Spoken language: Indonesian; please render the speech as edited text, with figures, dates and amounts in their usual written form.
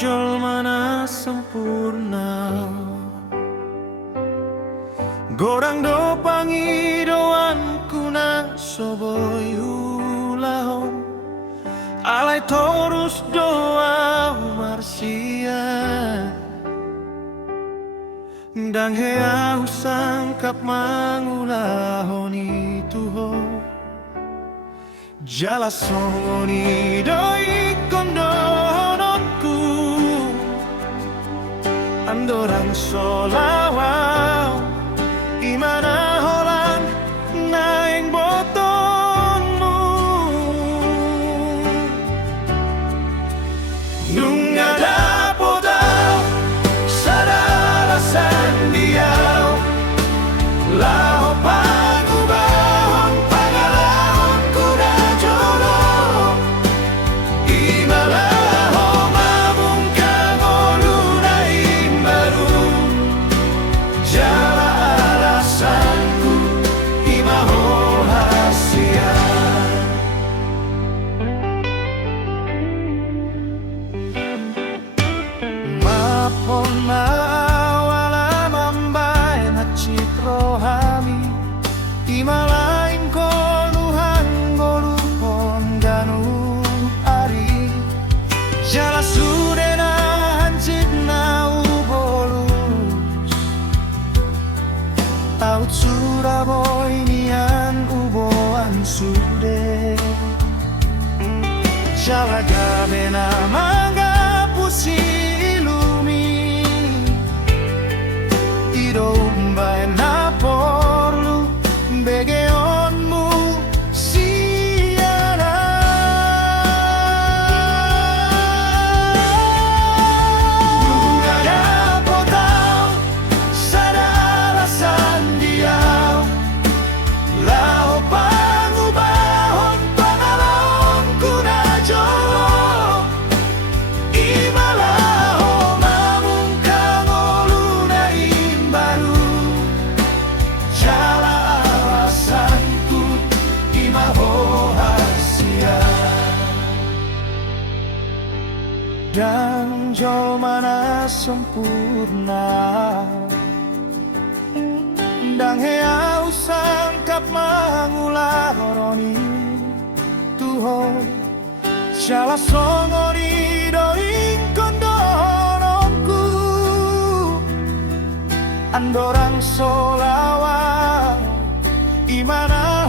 jolmana sempurna Gorang do pangidoan kunang soboy ulahong Alai torus doa marsia Dang hea sangkap mangulahoni tuho Jala songoni doi kondonotku Andorang solawau Imana holang naing botonmu Nunga dapodau Sadala sandiau Lao pangubahon Pangalahon kuda jolo Imalaho mamungkang oluna imbaru Jala alasanku Imaho hasia Mapon mawala mambae na citro hami Imalain konuhan golupon ganu ari Jala sudena hancit na ubolus Taut suraboy nian uboan sude Jala gabena mangga pusilumi Ido umbae na porlu begeonmu siana Nunga dapotau sadala sandiau Lao pangubahon pangalahon kuna jolo Imalaho mamungkang oluna imbaru Jala alasanku imaho hasia Dan jolmana sempurna Dang hea sangkap mangulah horoni tuho Jala songori doing kondononku Andorang solawau Imana